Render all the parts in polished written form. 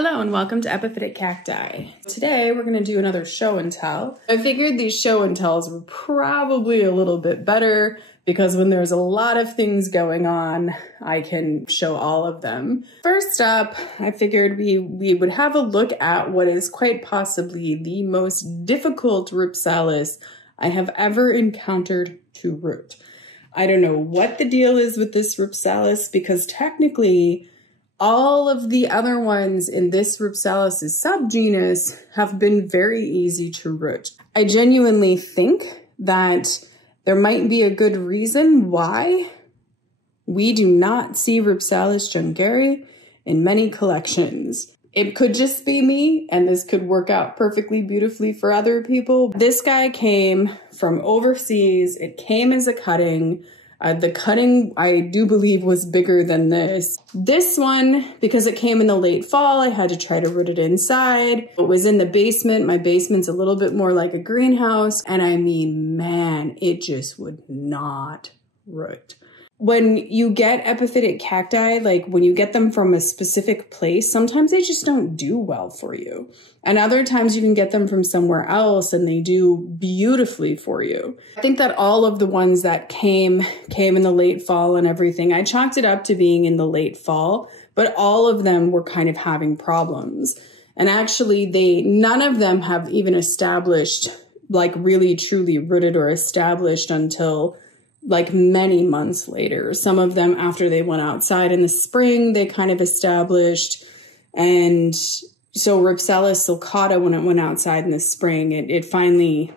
Hello and welcome to Epiphytic Cacti. Today we're going to do another show and tell. I figured these show and tells were probably a little bit better because when there's a lot of things going on, I can show all of them. First up, I figured we would have a look at what is quite possibly the most difficult Rupsalis I have ever encountered to root. I don't know what the deal is with this Rupsalis because technically all of the other ones in this Rupsalis subgenus have been very easy to root. I genuinely think that there might be a good reason why we do not see Rupsalis Juengeri in many collections. It could just be me, and this could work out perfectly beautifully for other people. This guy came from overseas. It came as a cutting. The cutting, I do believe, was bigger than this. This one, because it came in the late fall, I had to try to root it inside. It was in the basement. My basement's a little bit more like a greenhouse. And I mean, man, it just would not root. When you get epiphytic cacti, like when you get them from a specific place, sometimes they just don't do well for you. And other times you can get them from somewhere else and they do beautifully for you. I think that all of the ones that came in the late fall and everything, I chalked it up to being in the late fall, but all of them were kind of having problems. And actually none of them have even established, like really truly rooted or established until like many months later. Some of them after they went outside in the spring, they kind of established. And so Rupsalis sulcata, when it went outside in the spring,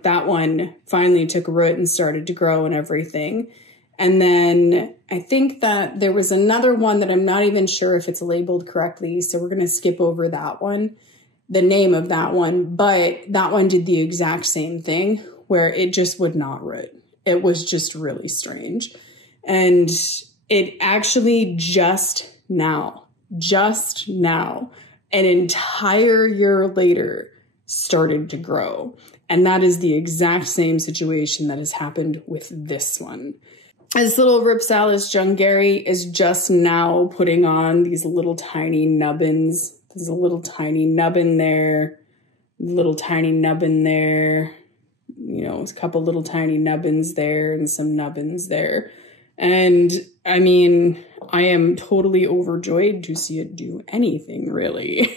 that one finally took root and started to grow and everything. And then I think that there was another one that I'm not even sure if it's labeled correctly. So we're going to skip over that one, the name of that one. But that one did the exact same thing where it just would not root. It was just really strange. And it actually just now, an entire year later, started to grow. And that is the exact same situation that has happened with this one. This little Rupsalis Juengeri is just now putting on these little tiny nubbins. There's a little tiny nubbin there, little tiny nubbin there. You know, a couple little tiny nubbins there and some nubbins there. And I mean, I am totally overjoyed to see it do anything, really.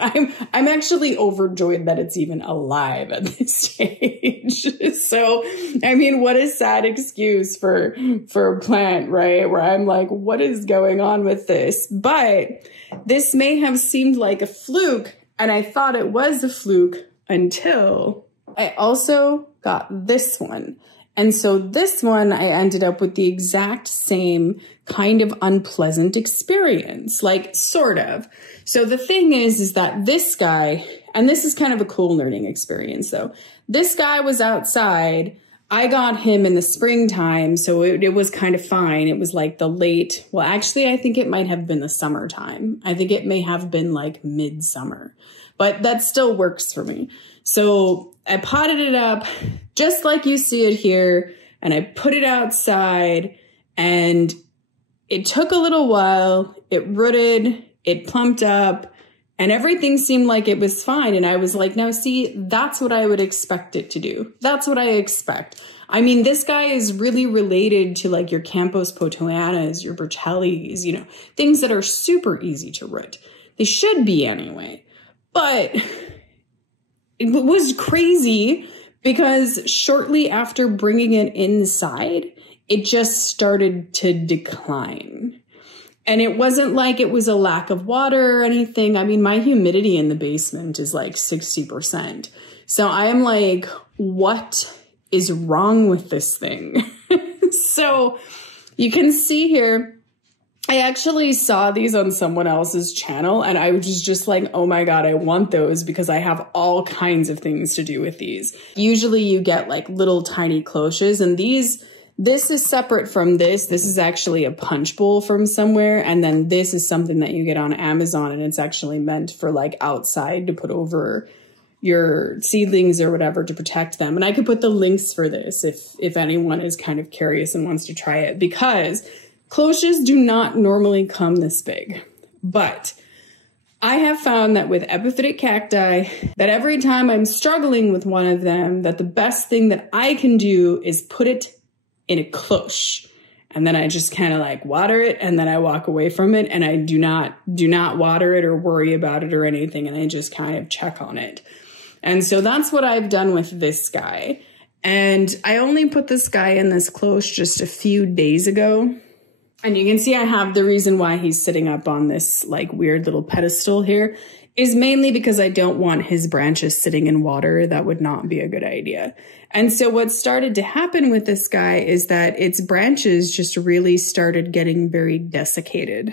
I'm actually overjoyed that it's even alive at this stage. So, I mean, what a sad excuse for a plant, right? Where I'm like, what is going on with this? But this may have seemed like a fluke, and I thought it was a fluke until I also got this one. And so this one, I ended up with the exact same kind of unpleasant experience, like sort of. So the thing is that this guy, and this is kind of a cool learning experience though. This guy was outside. I got him in the springtime, so it was kind of fine. It was like the late, well, actually, I think it might have been the summertime. I think it may have been like midsummer, but that still works for me. So I potted it up just like you see it here, and I put it outside, and it took a little while. It rooted, it plumped up, and everything seemed like it was fine. And I was like, now see, that's what I would expect it to do. That's what I expect. I mean, this guy is really related to like your Campos Potoanas, your Bertellis, you know, things that are super easy to root. They should be anyway. But it was crazy because shortly after bringing it inside, it just started to decline. And it wasn't like it was a lack of water or anything. I mean, my humidity in the basement is like 60%. So I am like, what is wrong with this thing? So you can see here, I actually saw these on someone else's channel and I was just like, oh my God, I want those because I have all kinds of things to do with these. Usually you get like little tiny cloches, and this is separate from this. This is actually a punch bowl from somewhere. And then this is something that you get on Amazon, and it's actually meant for like outside to put over your seedlings or whatever to protect them. And I could put the links for this if anyone is kind of curious and wants to try it, because cloches do not normally come this big. But I have found that with epiphytic cacti, that every time I'm struggling with one of them, that the best thing that I can do is put it in a cloche. And then I just kind of like water it, and then I walk away from it, and I do not water it or worry about it or anything, and I just kind of check on it. And so that's what I've done with this guy. And I only put this guy in this cloche just a few days ago. And you can see I have the reason why he's sitting up on this like weird little pedestal here is mainly because I don't want his branches sitting in water. That would not be a good idea. And so what started to happen with this guy is that its branches just really started getting very desiccated.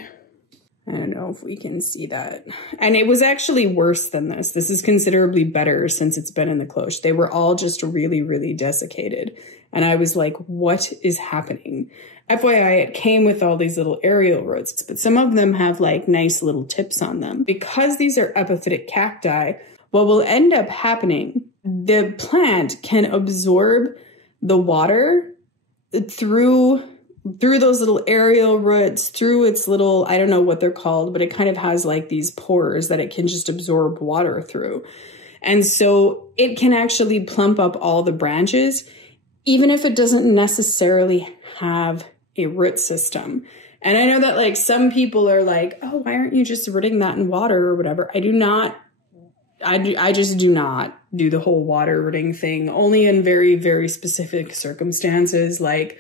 I don't know if we can see that. And it was actually worse than this. This is considerably better since it's been in the cloche. They were all just really, really desiccated. And I was like, what is happening? FYI, it came with all these little aerial roots, but some of them have like nice little tips on them. Because these are epiphytic cacti, what will end up happening, the plant can absorb the water through those little aerial roots, through its little, I don't know what they're called, but it kind of has like these pores that it can just absorb water through. And so it can actually plump up all the branches, even if it doesn't necessarily have a root system. And I know that like some people are like, oh, why aren't you just rooting that in water or whatever? I just do not do the whole water rooting thing, only in very, very specific circumstances. Like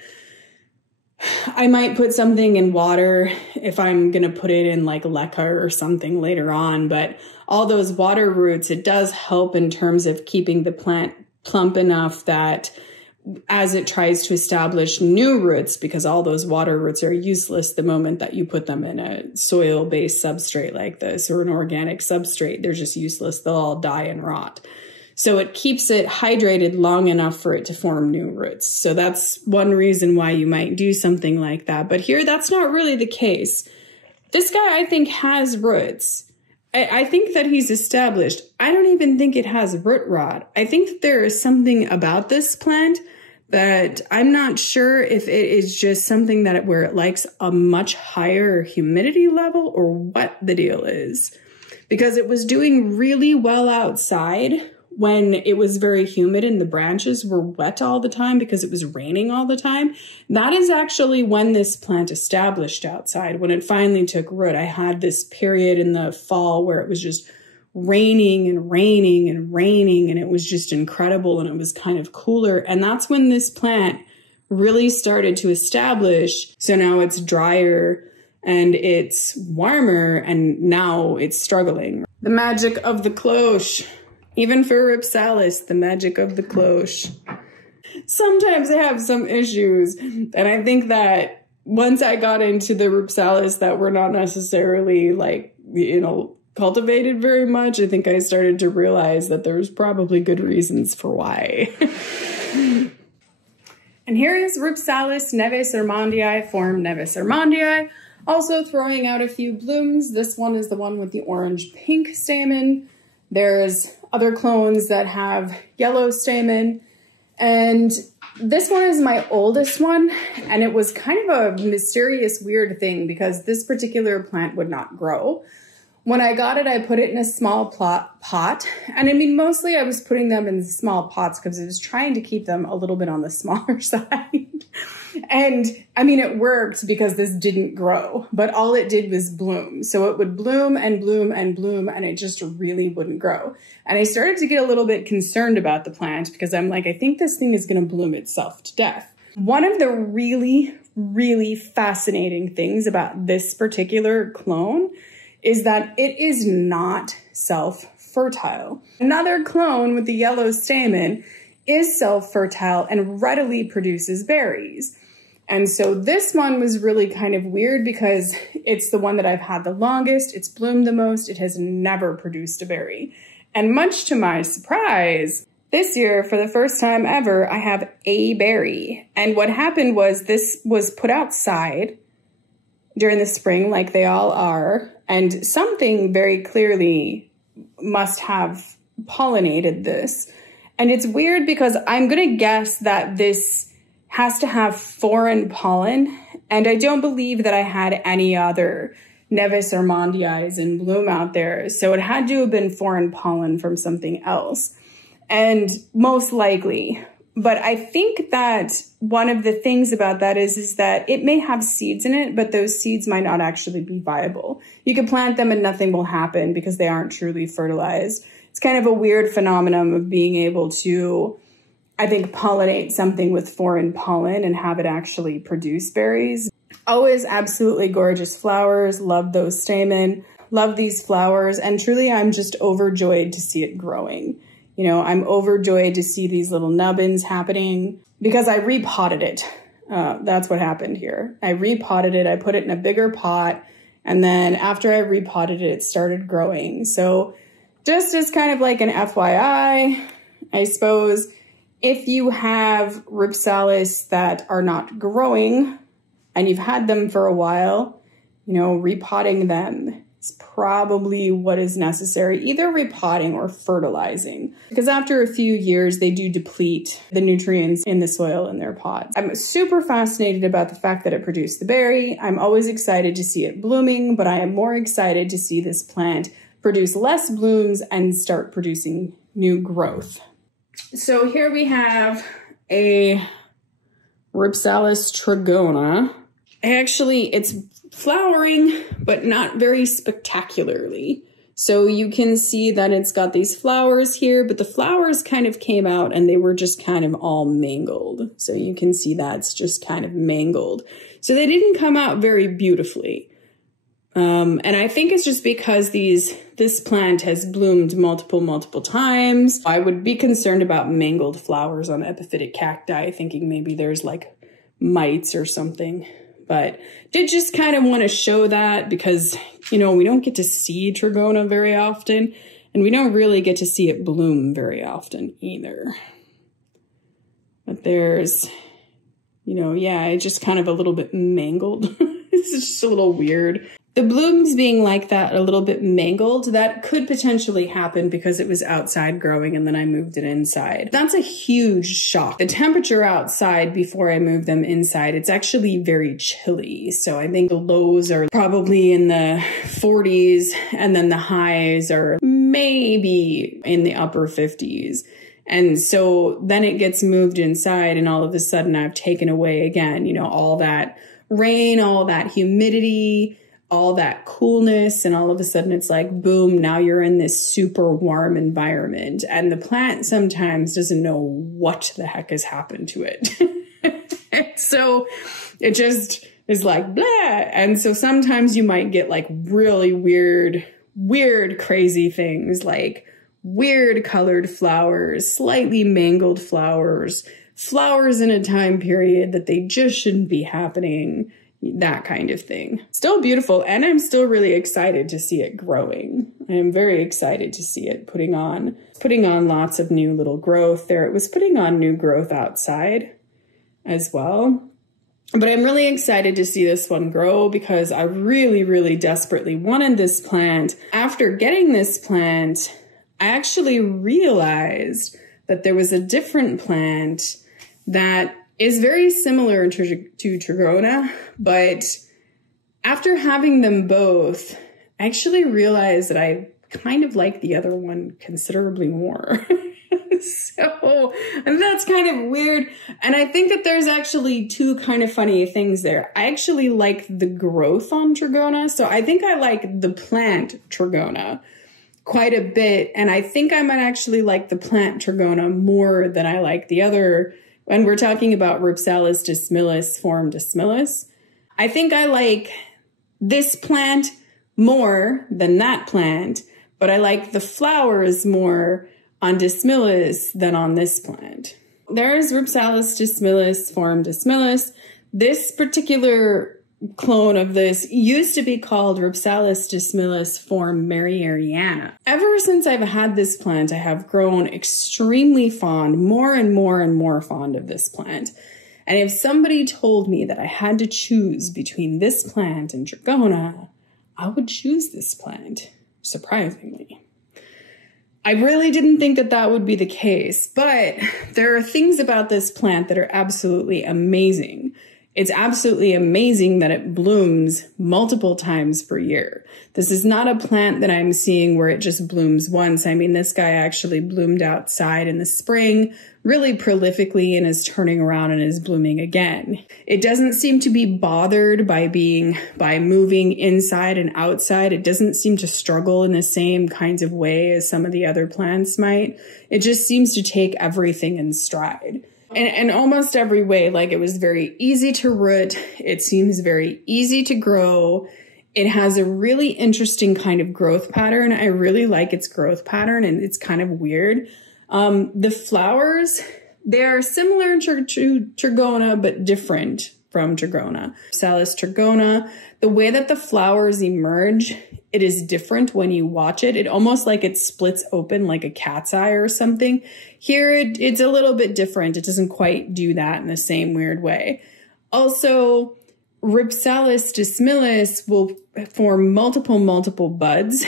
I might put something in water if I'm going to put it in like leca or something later on, but all those water roots, it does help in terms of keeping the plant plump enough that as it tries to establish new roots, because all those water roots are useless the moment that you put them in a soil-based substrate like this or an organic substrate, they're just useless. They'll all die and rot. So it keeps it hydrated long enough for it to form new roots. So that's one reason why you might do something like that. But here, that's not really the case. This guy, I think, has roots. I think that he's established. I don't even think it has root rot. I think that there is something about this plant that I'm not sure if it is just something that where it likes a much higher humidity level or what the deal is. Because it was doing really well outside when it was very humid and the branches were wet all the time because it was raining all the time. That is actually when this plant established outside, when it finally took root. I had this period in the fall where it was just raining and raining and raining, and it was just incredible, and it was kind of cooler. And that's when this plant really started to establish. So now it's drier and it's warmer, and now it's struggling. The magic of the cloche. Even for Ripsalis, the magic of the cloche. Sometimes I have some issues, and I think that once I got into the Ripsalis that were not necessarily like, cultivated very much, I think I started to realize that there's probably good reasons for why. And here is Ripsalis Neves-armondii, form Neves-armondii, also throwing out a few blooms. This one is the one with the orange-pink stamen. There's other clones that have yellow stamen. And this one is my oldest one. And it was kind of a mysterious, weird thing because this particular plant would not grow. When I got it, I put it in a small pot. And I mean, mostly I was putting them in small pots because I was trying to keep them a little bit on the smaller side. And I mean, it worked because this didn't grow, but all it did was bloom. So it would bloom and bloom and bloom, and it just really wouldn't grow. And I started to get a little bit concerned about the plant because I'm like, I think this thing is going to bloom itself to death. One of the really, really fascinating things about this particular clone is that it is not self-fertile. Another clone with the yellow stamen is self-fertile and readily produces berries. And so this one was really kind of weird because it's the one that I've had the longest, it's bloomed the most, it has never produced a berry. And much to my surprise, this year, for the first time ever, I have a berry. And what happened was this was put outside during the spring, like they all are, and something very clearly must have pollinated this. And it's weird because I'm gonna guess that this has to have foreign pollen, and I don't believe that I had any other Neves-armondii is in bloom out there. So it had to have been foreign pollen from something else. And most likely. But I think that one of the things about that is that it may have seeds in it, but those seeds might not actually be viable. You could plant them and nothing will happen because they aren't truly fertilized. It's kind of a weird phenomenon of being able to, I think, pollinate something with foreign pollen and have it actually produce berries. Always absolutely gorgeous flowers. Love those stamen. Love these flowers. And truly, I'm just overjoyed to see it growing. You know, I'm overjoyed to see these little nubbins happening because I repotted it. That's what happened here. I repotted it. I put it in a bigger pot. And then after I repotted it, it started growing. So just as kind of like an FYI, I suppose, if you have Ripsalis that are not growing and you've had them for a while, you know, repotting them is probably what is necessary, either repotting or fertilizing, because after a few years, they do deplete the nutrients in the soil in their pots. I'm super fascinated about the fact that it produced the berry. I'm always excited to see it blooming, but I am more excited to see this plant produce less blooms and start producing new growth. So here we have a Ripsalis Trigona. Actually, it's flowering, but not very spectacularly. So you can see that it's got these flowers here, but the flowers kind of came out and they were just kind of all mangled. So you can see that's just kind of mangled. So they didn't come out very beautifully. And I think it's just because this plant has bloomed multiple times. I would be concerned about mangled flowers on Epiphytic Cacti, thinking maybe there's like mites or something. But did just kind of want to show that because, you know, we don't get to see Trigona very often, and we don't really get to see it bloom very often either. But there's, you know, yeah, it's just kind of a little bit mangled. It's just a little weird. The blooms being like that, a little bit mangled, that could potentially happen because it was outside growing and then I moved it inside. That's a huge shock. The temperature outside before I moved them inside, it's actually very chilly. So I think the lows are probably in the 40s and then the highs are maybe in the upper 50s. And so then it gets moved inside and all of a sudden I've taken away again, you know, all that rain, all that humidity, all that coolness, and all of a sudden it's like, boom, now you're in this super warm environment. And the plant sometimes doesn't know what the heck has happened to it. So it just is like, blah. And so sometimes you might get like really weird, crazy things, like weird colored flowers, slightly mangled flowers, flowers in a time period that they just shouldn't be happening. That kind of thing. Still beautiful, and I'm still really excited to see it growing. I am very excited to see it putting on lots of new little growth there. It was putting on new growth outside as well. But I'm really excited to see this one grow because I really desperately wanted this plant. After getting this plant, I actually realized that there was a different plant that is very similar to Trigona, but after having them both, I actually realized that I kind of like the other one considerably more. So that's kind of weird. And I think that there's actually two kind of funny things there. I actually like the growth on Trigona. So I think I like the plant Trigona quite a bit. And I think I might actually like the plant Trigona more than I like the other. When we're talking about Ripsalis dissimilis, form dissimilis, I think I like this plant more than that plant, but I like the flowers more on dissimilis than on this plant. There's Ripsalis dissimilis, form dissimilis. This particular clone of this used to be called Ripsalis dissimilis, form Mereriana. Ever since I've had this plant, I have grown extremely fond, more and more fond of this plant. And if somebody told me that I had to choose between this plant and Trigona, I would choose this plant, surprisingly. I really didn't think that that would be the case, but there are things about this plant that are absolutely amazing. It's absolutely amazing that it blooms multiple times per year. This is not a plant that I'm seeing where it just blooms once. I mean, this guy actually bloomed outside in the spring really prolifically and is turning around and is blooming again. It doesn't seem to be bothered by moving inside and outside. It doesn't seem to struggle in the same kinds of way as some of the other plants might. It just seems to take everything in stride. And almost every way, like it was very easy to root. It seems very easy to grow. It has a really interesting kind of growth pattern. I really like its growth pattern, and it's kind of weird. The flowers, they are similar to Trigona, but different from Trigona. Ripsalis Trigona, the way that the flowers emerge, it is different when you watch it. It almost like it splits open like a cat's eye or something. Here, it's a little bit different. It doesn't quite do that in the same weird way. Also, Ripsalis Dissimilis will form multiple buds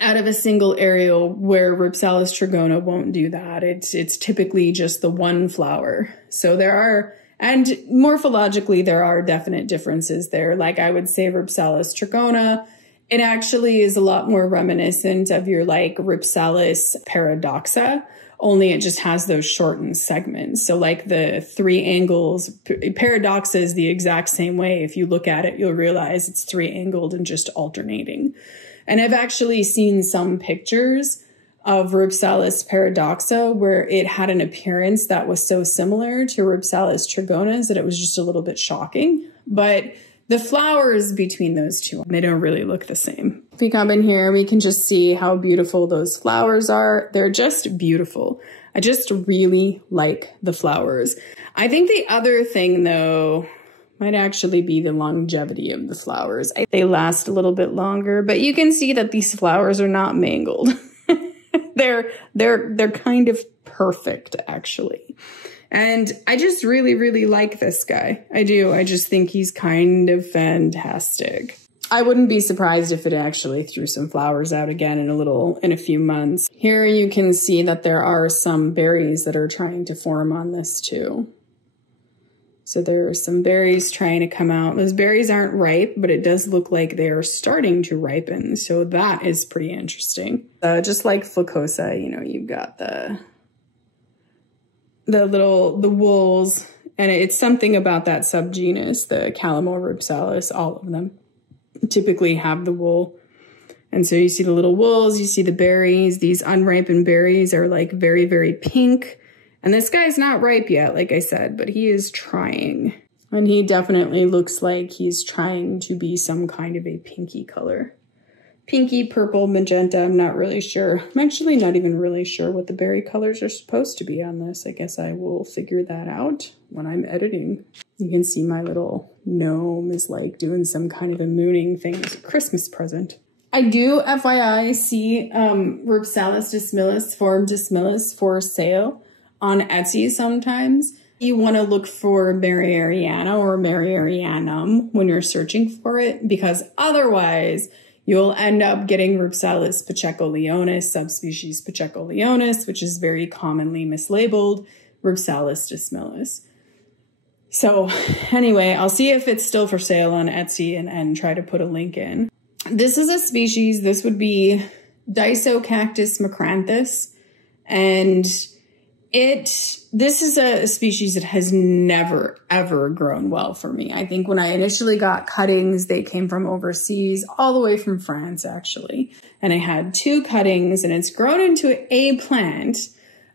out of a single aerial, where Ripsalis Trigona won't do that. It's typically just the one flower. So there are, and morphologically, there are definite differences there. Like I would say Ripsalis Trigona, it actually is a lot more reminiscent of your like Ripsalis paradoxa, only it just has those shortened segments. So like the three angles, paradoxa is the exact same way. If you look at it, you'll realize it's three angled and just alternating. And I've actually seen some pictures of Ripsalis paradoxa where it had an appearance that was so similar to Ripsalis Trigona's that it was just a little bit shocking. But the flowers between those two, they don't really look the same. If we come in here, we can just see how beautiful those flowers are. They're just beautiful. I just really like the flowers. I think the other thing, though, might actually be the longevity of the flowers. They last a little bit longer, but you can see that these flowers are not mangled. They're kind of perfect, actually. And I just really like this guy. I do. I just think he's kind of fantastic. I wouldn't be surprised if it actually threw some flowers out again in a few months. Here you can see that there are some berries that are trying to form on this too. So there are some berries trying to come out. Those berries aren't ripe, but it does look like they are starting to ripen. So that is pretty interesting. Just like Flacosa, you know, you've got the wools, and it's something about that subgenus, the Calamo-Ripsalis, all of them typically have the wool. And so you see the little wools, you see the berries. These unripened berries are like very pink. And this guy's not ripe yet, like I said, but he is trying. And he definitely looks like he's trying to be some kind of a pinky color. Pinky, purple, magenta, I'm not really sure. I'm actually not even really sure what the berry colors are supposed to be on this. I guess I will figure that out when I'm editing. You can see my little gnome is like doing some kind of a mooning thing. It's a Christmas present. I do, FYI, see Ripsalis Dissimilis, Form Dissimilis for sale on Etsy sometimes. You want to look for Maryiana or Maryianum when you're searching for it, because otherwise you'll end up getting Ripsalis pacheco-leonis, subspecies pacheco-leonis, which is very commonly mislabeled Ripsalis Dissimilis. So anyway, I'll see if it's still for sale on Etsy and try to put a link in. This is a species, this would be Disocactus macranthus, and this is a species that has never, ever grown well for me. I think when I initially got cuttings, they came from overseas, all the way from France, actually. And I had 2 cuttings, and it's grown into a plant.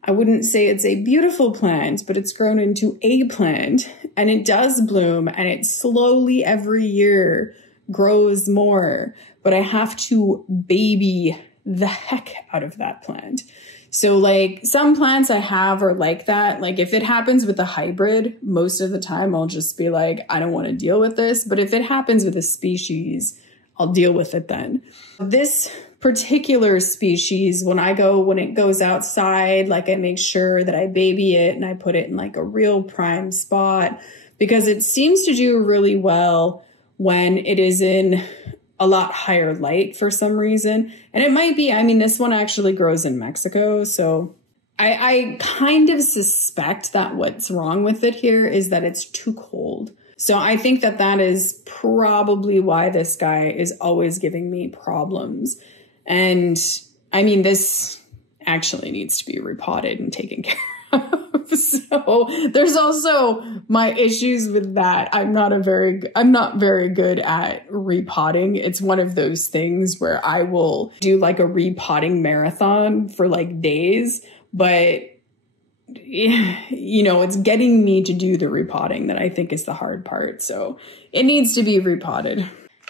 I wouldn't say it's a beautiful plant, but it's grown into a plant, and it does bloom, and it slowly every year grows more. But I have to baby the heck out of that plant. So like some plants I have are like that. Like if it happens with a hybrid, most of the time I'll just be like, I don't want to deal with this. But if it happens with a species, I'll deal with it then. This particular species, when it goes outside, like I make sure that I baby it and I put it in like a real prime spot, because it seems to do really well when it is in a lot higher light for some reason. And it might be, I mean, this one actually grows in Mexico. So I kind of suspect that what's wrong with it here is that it's too cold. So I think that that is probably why this guy is always giving me problems. And I mean, this actually needs to be repotted and taken care of. So there's also my issues with that. I'm not very good at repotting. It's one of those things where I will do like a repotting marathon for like days, but you know, it's getting me to do the repotting that I think is the hard part. So it needs to be repotted.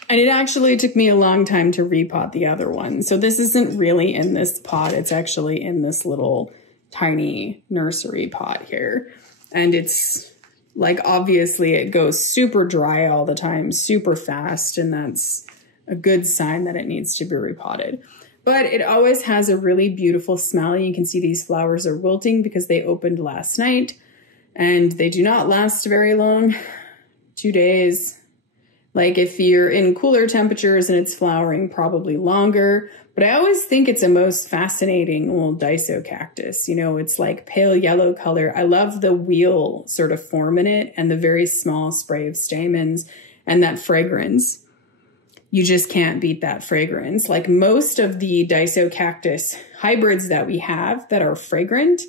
And it actually took me a long time to repot the other one. So this isn't really in this pot. It's actually in this little tiny nursery pot here. And it's like, obviously it goes super dry all the time, super fast. And that's a good sign that it needs to be repotted. But it always has a really beautiful smell. You can see these flowers are wilting because they opened last night and they do not last very long. 2 days. Like if you're in cooler temperatures and it's flowering, probably longer. But I always think it's a most fascinating little Disocactus. You know, it's like pale yellow color. I love the wheel sort of form in it and the very small spray of stamens and that fragrance. You just can't beat that fragrance. Like most of the Disocactus hybrids that we have that are fragrant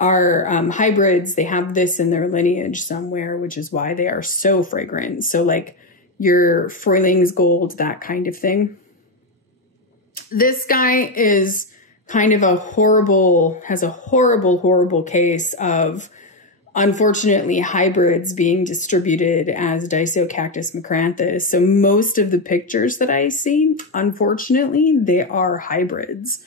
are hybrids. They have this in their lineage somewhere, which is why they are so fragrant. So like your Froiling's Gold, that kind of thing. This guy is kind of has a horrible case of, unfortunately, hybrids being distributed as Disocactus macranthus. So most of the pictures that I see, unfortunately, they are hybrids.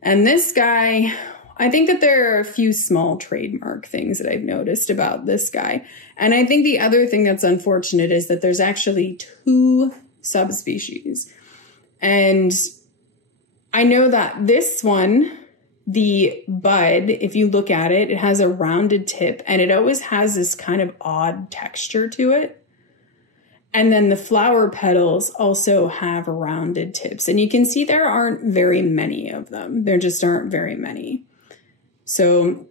And this guy, I think that there are a few small trademark things that I've noticed about this guy. And I think the other thing that's unfortunate is that there's actually 2 subspecies. And I know that this one, the bud, if you look at it, it has a rounded tip and it always has this kind of odd texture to it. And then the flower petals also have rounded tips. And you can see there aren't very many of them. There just aren't very many. So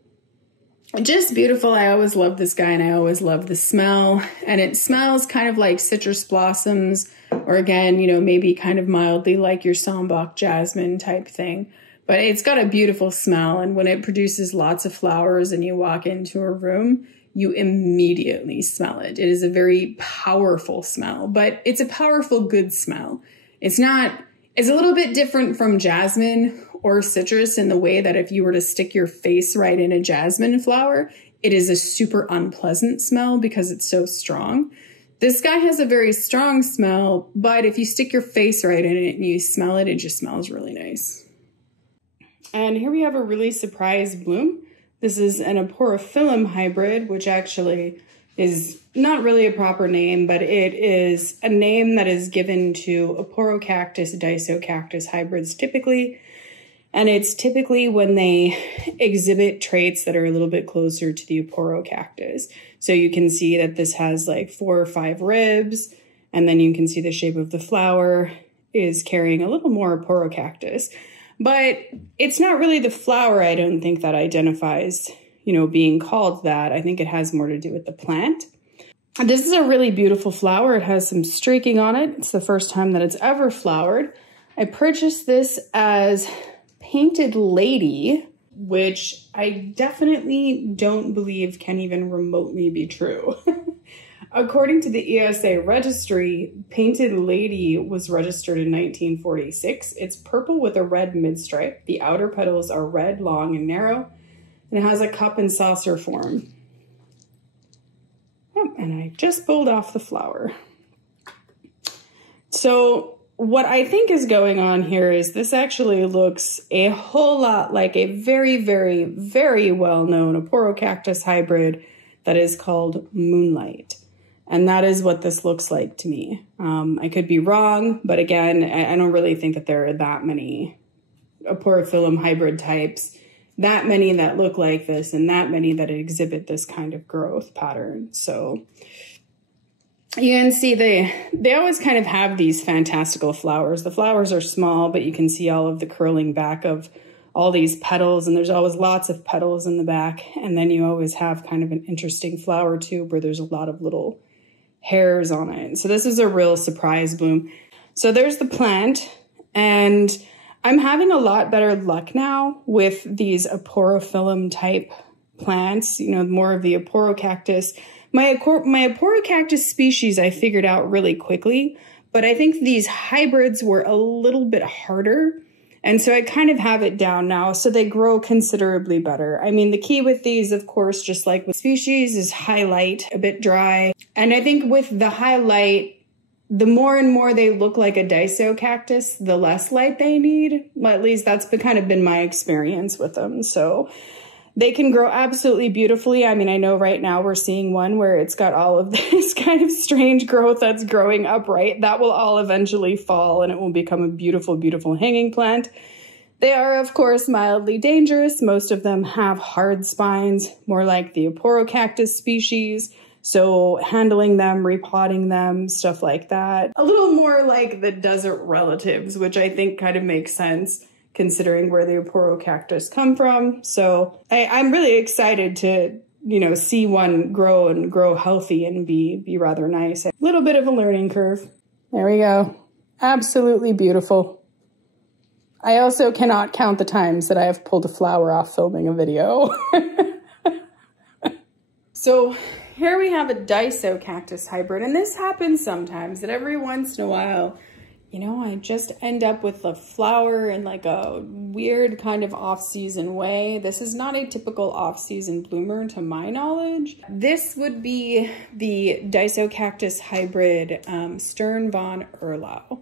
just beautiful. I always love this guy and I always love the smell. And it smells kind of like citrus blossoms, or again, you know, maybe kind of mildly like your Sambac jasmine type thing. But it's got a beautiful smell. And when it produces lots of flowers and you walk into a room, you immediately smell it. It is a very powerful smell, but it's a powerful, good smell. It's a little bit different from jasmine or citrus in the way that if you were to stick your face right in a jasmine flower, it is a super unpleasant smell because it's so strong. This guy has a very strong smell, but if you stick your face right in it and you smell it, it just smells really nice. And here we have a really surprise bloom. This is an Aporophyllum hybrid, which actually is not really a proper name, but it is a name that is given to Aporocactus, Disocactus hybrids typically. And it's typically when they exhibit traits that are a little bit closer to the Aporocactus. So you can see that this has like 4 or 5 ribs, and then you can see the shape of the flower is carrying a little more Aporocactus. But it's not really the flower, I don't think, that identifies, you know, being called that. I think it has more to do with the plant. This is a really beautiful flower. It has some streaking on it. It's the first time that it's ever flowered. I purchased this as Painted Lady, which I definitely don't believe can even remotely be true. According to the ESA registry, Painted Lady was registered in 1946. It's purple with a red midstripe. The outer petals are red, long, and narrow, and it has a cup and saucer form. Oh, and I just pulled off the flower. So what I think is going on here is this actually looks a whole lot like a very, very, very well-known Aporocactus hybrid that is called Moonlight. And that is what this looks like to me. I could be wrong, but again, I don't really think that there are that many Aporophyllum hybrid types, that many that look like this, and that many that exhibit this kind of growth pattern. So you can see they always kind of have these fantastical flowers. The flowers are small, but you can see all of the curling back of all these petals, and there's always lots of petals in the back. And then you always have kind of an interesting flower tube where there's a lot of little hairs on it. So this is a real surprise bloom. So there's the plant, and I'm having a lot better luck now with these Aporophyllum type plants, you know, more of the Aporocactus. My Aporocactus species I figured out really quickly, but I think these hybrids were a little bit harder. And so I kind of have it down now, so they grow considerably better. I mean, the key with these, of course, just like with species, is highlight, a bit dry. And I think with the highlight, the more and more they look like a Dissocactus, the less light they need. Well, at least that's kind of been my experience with them. So they can grow absolutely beautifully. I mean, I know right now we're seeing one where it's got all of this kind of strange growth that's growing upright. That will all eventually fall and it will become a beautiful, beautiful hanging plant. They are, of course, mildly dangerous. Most of them have hard spines, more like the Aporocactus species. So handling them, repotting them, stuff like that. A little more like the desert relatives, which I think kind of makes sense considering where the Aporocactus come from. So I'm really excited to, you know, see one grow and grow healthy and be rather nice. A little bit of a learning curve. There we go. Absolutely beautiful. I also cannot count the times that I have pulled a flower off filming a video. So here we have a Dissocactus hybrid, and this happens sometimes, that every once in a while, you know, I just end up with a flower in like a weird kind of off-season way. This is not a typical off-season bloomer to my knowledge. This would be the Dissocactus hybrid Stern von Erlau.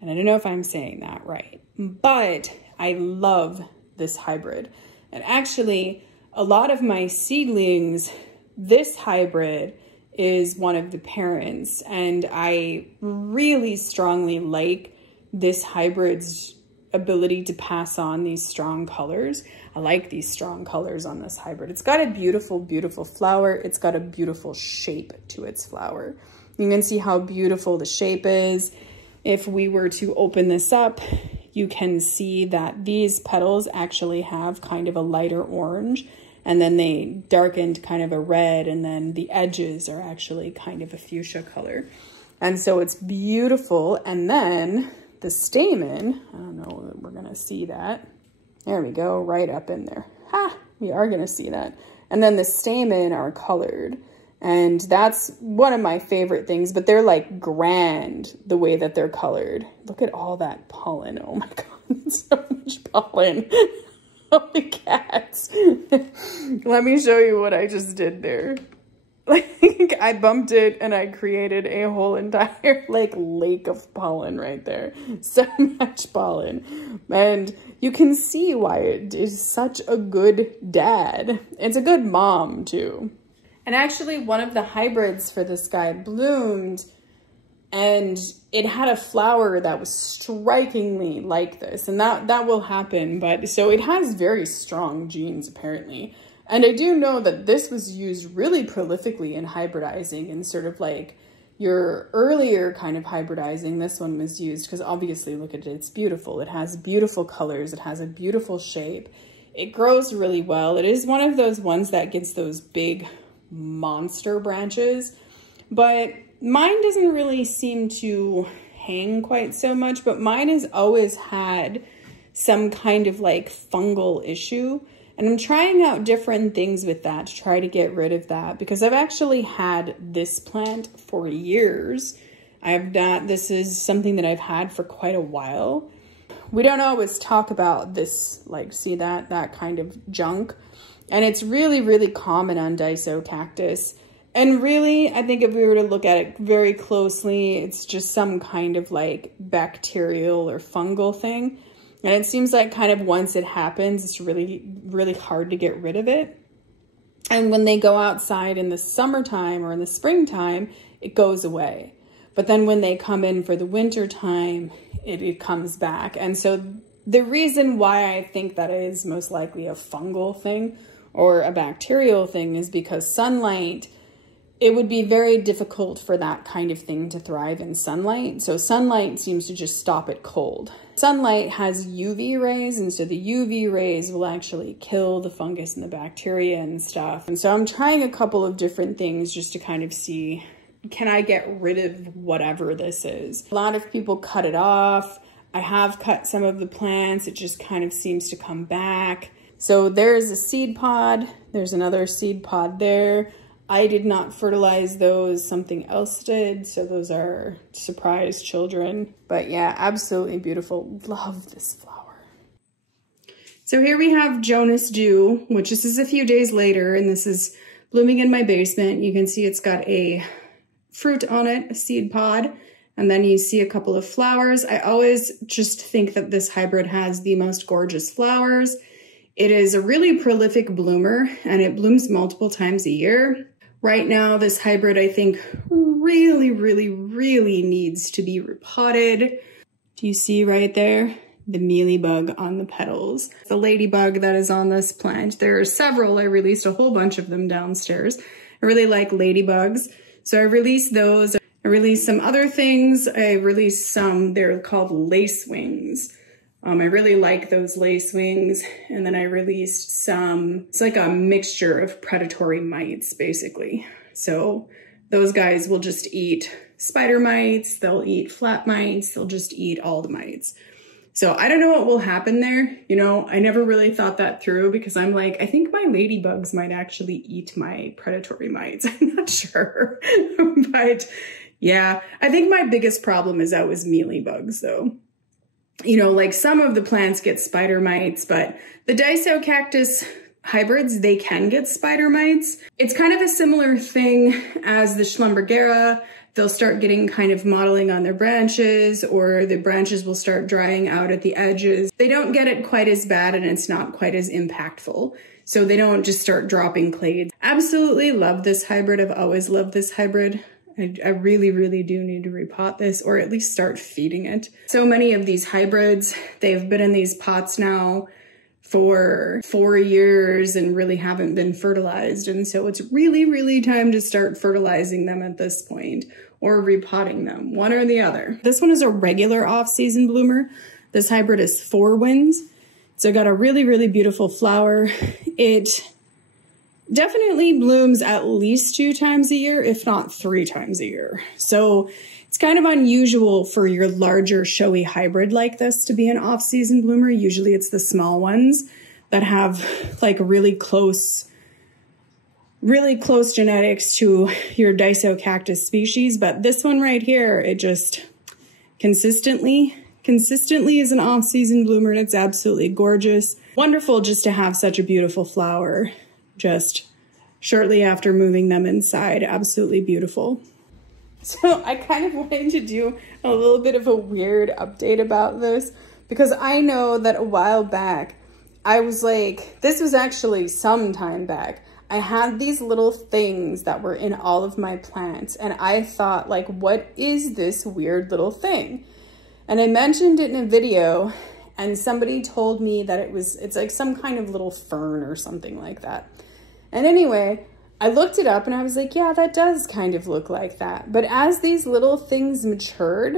And I don't know if I'm saying that right, but I love this hybrid. And actually, a lot of my seedlings, this hybrid is one of the parents, and I really strongly like this hybrid's ability to pass on these strong colors. I like these strong colors on this hybrid. It's got a beautiful, beautiful flower. It's got a beautiful shape to its flower. You can see how beautiful the shape is. If we were to open this up, you can see that these petals actually have kind of a lighter orange, and then they darkened kind of a red, and then the edges are actually kind of a fuchsia color. And so it's beautiful. And then the stamen, I don't know that we're gonna see that. There we go, right up in there. Ha, we are gonna see that. And then the stamen are colored. And that's one of my favorite things, but they're like grand the way that they're colored. Look at all that pollen, oh my God, so much pollen. Holy cats. Let me show you what I just did there. Like, I bumped it and I created a whole entire like lake of pollen right there. So much pollen. And you can see why it is such a good dad. It's a good mom too. And actually one of the hybrids for this guy bloomed, and it had a flower that was strikingly like this, and that will happen. But so it has very strong genes apparently. And I do know that this was used really prolifically in hybridizing, and sort of like your earlier kind of hybridizing, this one was used because obviously look at it, it's beautiful. It has beautiful colors. It has a beautiful shape. It grows really well. It is one of those ones that gets those big monster branches, but mine doesn't really seem to hang quite so much, but mine has always had some kind of like fungal issue. And I'm trying out different things with that to try to get rid of that, because I've actually had this plant for years. This is something that I've had for quite a while. We don't always talk about this, like, see that kind of junk. And it's really, really common on Dissocactus. And really, I think if we were to look at it very closely, it's just some kind of like bacterial or fungal thing. And it seems like kind of once it happens, it's really, really hard to get rid of it. And when they go outside in the summertime or in the springtime, it goes away. But then when they come in for the winter time, it comes back. And so the reason why I think that is most likely a fungal thing or a bacterial thing is because sunlight, it would be very difficult for that kind of thing to thrive in sunlight. So sunlight seems to just stop it cold. Sunlight has UV rays, and so the UV rays will actually kill the fungus and the bacteria and stuff. And so I'm trying a couple of different things just to kind of see can I get rid of whatever this is? A lot of people cut it off. I have cut some of the plants. It just kind of seems to come back. So there's a seed pod. There's another seed pod there. I did not fertilize those, something else did. So those are surprise children. But yeah, absolutely beautiful. Love this flower. So here we have Jonas Due, which this is a few days later, and this is blooming in my basement. You can see it's got a fruit on it, a seed pod, and then you see a couple of flowers. I always just think that this hybrid has the most gorgeous flowers. It is a really prolific bloomer, and it blooms multiple times a year. Right now, this hybrid, I think, really, really, really needs to be repotted. Do you see right there? The mealybug on the petals. The ladybug that is on this plant. There are several. I released a whole bunch of them downstairs. I really like ladybugs. So I released those. I released some other things. I released some, they're called lace wings. I really like those lace wings. And then I released some, it's like a mixture of predatory mites, basically. So those guys will just eat spider mites. They'll eat flat mites. They'll just eat all the mites. So I don't know what will happen there. You know, I never really thought that through because I'm like, I think my ladybugs might actually eat my predatory mites. I'm not sure. But yeah, I think my biggest problem is always mealybugs though. You know, like some of the plants get spider mites, but the Dissimilis cactus hybrids, they can get spider mites. It's kind of a similar thing as the Schlumbergera. They'll start getting kind of mottling on their branches, or the branches will start drying out at the edges. They don't get it quite as bad and it's not quite as impactful. So they don't just start dropping clades. Absolutely love this hybrid. I've always loved this hybrid. I really, really do need to repot this, or at least start feeding it. So many of these hybrids, they've been in these pots now for 4 years and really haven't been fertilized. And so it's really, really time to start fertilizing them at this point, or repotting them, one or the other. This one is a regular off-season bloomer. This hybrid is 4 winds. So it got a really, really beautiful flower. It definitely blooms at least 2 times a year, if not 3 times a year. So it's kind of unusual for your larger showy hybrid like this to be an off-season bloomer. Usually it's the small ones that have like really close genetics to your Dissimilis species. But this one right here, it just consistently is an off-season bloomer, and it's absolutely gorgeous. Wonderful just to have such a beautiful flower just shortly after moving them inside. Absolutely beautiful. So I kind of wanted to do a little bit of a weird update about this, because I know that a while back, I was like, this was actually some time back, I had these little things that were in all of my plants, and I thought like, what is this weird little thing? And I mentioned it in a video, and somebody told me that it's like some kind of little fern or something like that. And anyway, I looked it up and I was like, yeah, that does kind of look like that. But as these little things matured,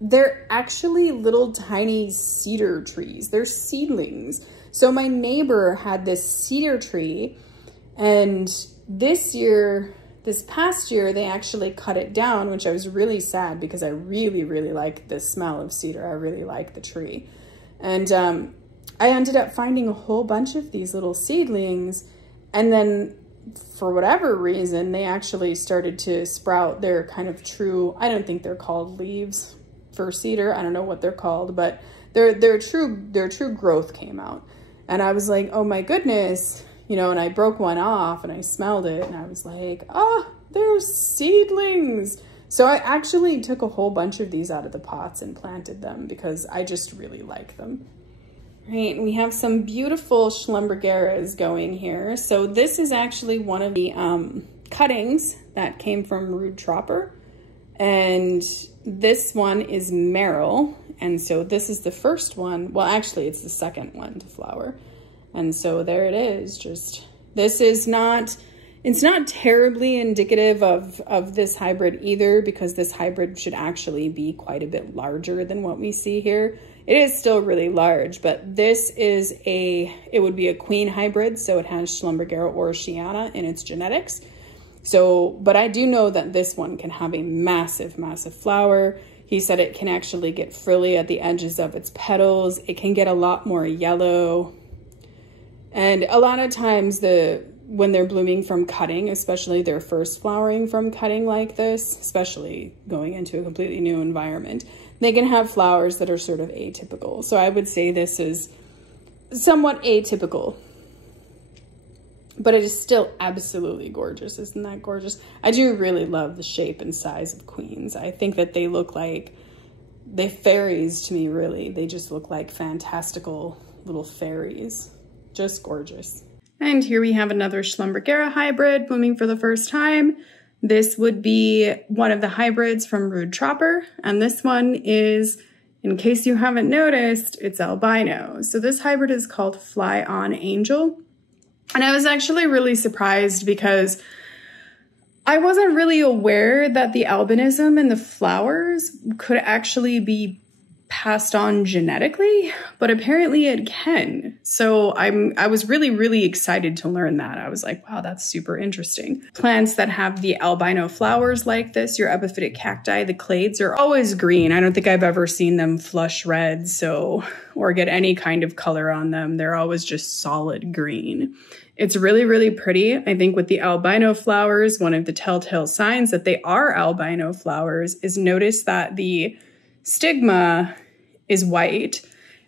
they're actually little tiny cedar trees. They're seedlings. So my neighbor had this cedar tree, and this past year, they actually cut it down, which I was really sad because I really, really like the smell of cedar. I really like the tree. And I ended up finding a whole bunch of these little seedlings, and then for whatever reason, they actually started to sprout their kind of true, I don't think they're called leaves for cedar. I don't know what they're called, but their true growth came out. And I was like, oh my goodness, you know, and I broke one off and I smelled it and I was like, oh, they're seedlings. So I actually took a whole bunch of these out of the pots and planted them because I just really like them. Right, we have some beautiful Schlumbergeras going here. So this is actually one of the cuttings that came from Rude Tropper. And this one is Merel. And so this is the first one. Well, actually, it's the second one to flower. And so there it is. Just, this is not, it's not terribly indicative of this hybrid either, because this hybrid should actually be quite a bit larger than what we see here. It is still really large, but this is it would be a queen hybrid, so it has Schlumbergera orchiana in its genetics. So, but I do know that this one can have a massive, massive flower. He said it can actually get frilly at the edges of its petals. It can get a lot more yellow. And a lot of times when they're blooming from cutting, especially their first flowering from cutting like this, especially going into a completely new environment, they can have flowers that are sort of atypical. So I would say this is somewhat atypical, but it is still absolutely gorgeous. Isn't that gorgeous? I do really love the shape and size of queens. I think that they look like fairies to me, really. They just look like fantastical little fairies. Just gorgeous. And here we have another Schlumbergera hybrid blooming for the first time. This would be one of the hybrids from Rude Tropper, and this one is, in case you haven't noticed, it's albino. So this hybrid is called Fly On Angel. And I was actually really surprised because I wasn't really aware that the albinism in the flowers could actually be passed on genetically, but apparently it can. So I was really, really excited to learn that. I was like, wow, that's super interesting. Plants that have the albino flowers like this, your epiphytic cacti, the clades, are always green. I don't think I've ever seen them flush red, or get any kind of color on them. They're always just solid green. It's really, really pretty. I think with the albino flowers, one of the telltale signs that they are albino flowers is notice that the stigma is white.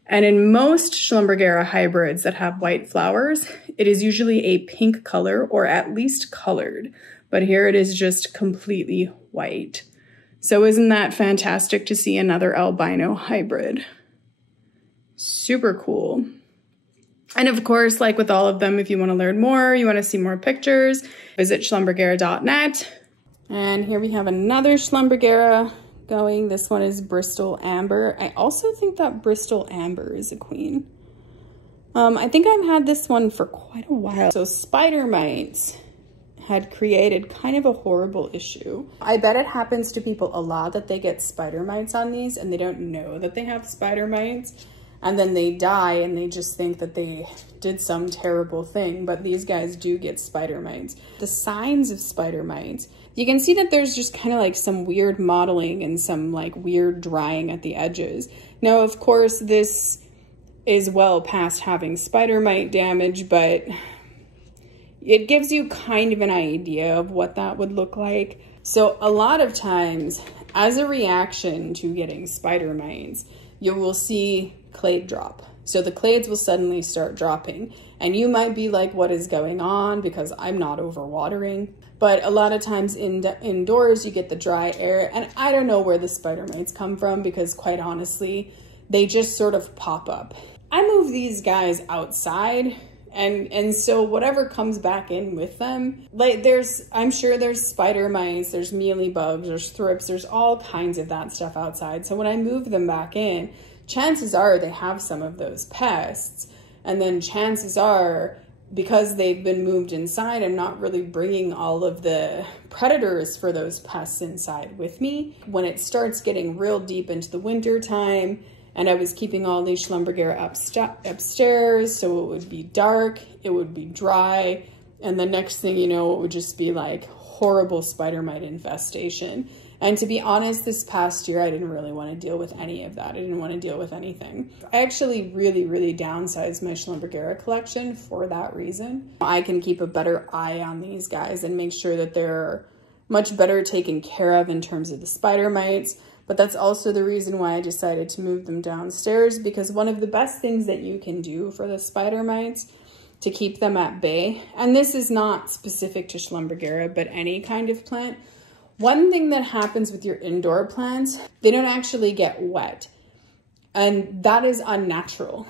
And in most Schlumbergera hybrids that have white flowers, it is usually a pink color or at least colored. But here it is just completely white. So isn't that fantastic to see another albino hybrid? Super cool. And of course, like with all of them, if you want to learn more, you want to see more pictures, visit schlumbergera.net. And here we have another Schlumbergera going. This one is Bristol Amber. I also think that Bristol Amber is a queen. I think I've had this one for quite a while. So spider mites had created kind of a horrible issue. I bet it happens to people a lot that they get spider mites on these and they don't know that they have spider mites. And then they die and they just think that they did some terrible thing, but these guys do get spider mites. The signs of spider mites, you can see that there's just kind of like some weird mottling and some like weird drying at the edges. Now, of course, this is well past having spider mite damage, but it gives you kind of an idea of what that would look like. So a lot of times, as a reaction to getting spider mites, you will see clade drop. So the clades will suddenly start dropping and you might be like, what is going on? Because I'm not overwatering. But a lot of times indoors you get the dry air, and I don't know where the spider mites come from because quite honestly, they just sort of pop up. I move these guys outside and so whatever comes back in with them, like I'm sure there's spider mites, there's mealybugs, there's thrips, there's all kinds of that stuff outside. So when I move them back in, chances are they have some of those pests, and then chances are, because they've been moved inside, I'm not really bringing all of the predators for those pests inside with me. When it starts getting real deep into the winter time, and I was keeping all these Schlumbergera upstairs, so it would be dark, it would be dry, and the next thing you know, it would just be like horrible spider mite infestation. And to be honest, this past year, I didn't really want to deal with any of that. I didn't want to deal with anything. I actually really, really downsized my Schlumbergera collection for that reason. I can keep a better eye on these guys and make sure that they're much better taken care of in terms of the spider mites. But that's also the reason why I decided to move them downstairs, because one of the best things that you can do for the spider mites to keep them at bay, and this is not specific to Schlumbergera, but any kind of plant, one thing that happens with your indoor plants, they don't actually get wet. And that is unnatural.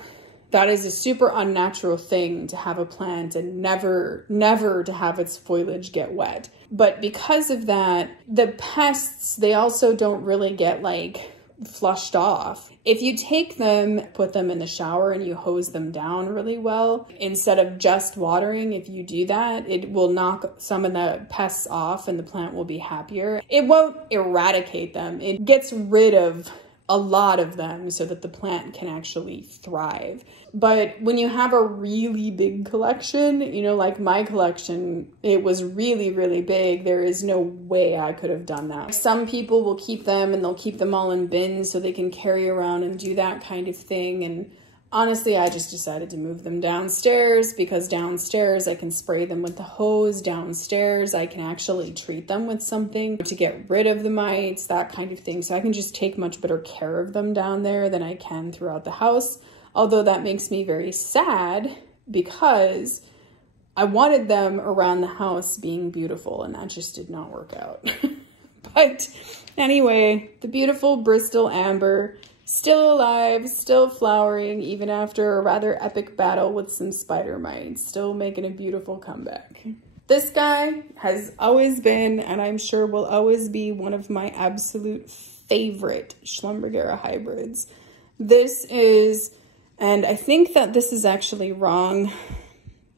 That is a super unnatural thing to have a plant and never to have its foliage get wet. But because of that, the pests, they also don't really get like flushed off. If you take them, put them in the shower and you hose them down really well, instead of just watering, if you do that, it will knock some of the pests off and the plant will be happier. It won't eradicate them. It gets rid of a lot of them so that the plant can actually thrive. But when you have a really big collection, you know, like my collection, it was really, really big. There is no way I could have done that. Some people will keep them and they'll keep them all in bins so they can carry around and do that kind of thing. And honestly, I just decided to move them downstairs because downstairs I can spray them with the hose. Downstairs I can actually treat them with something to get rid of the mites, that kind of thing. So I can just take much better care of them down there than I can throughout the house. Although that makes me very sad because I wanted them around the house being beautiful and that just did not work out. But anyway, the beautiful Bristol Amber, still alive, still flowering, even after a rather epic battle with some spider mites, still making a beautiful comeback. This guy has always been, and I'm sure will always be, one of my absolute favorite Schlumbergera hybrids. This is... And I think that this is actually wrong.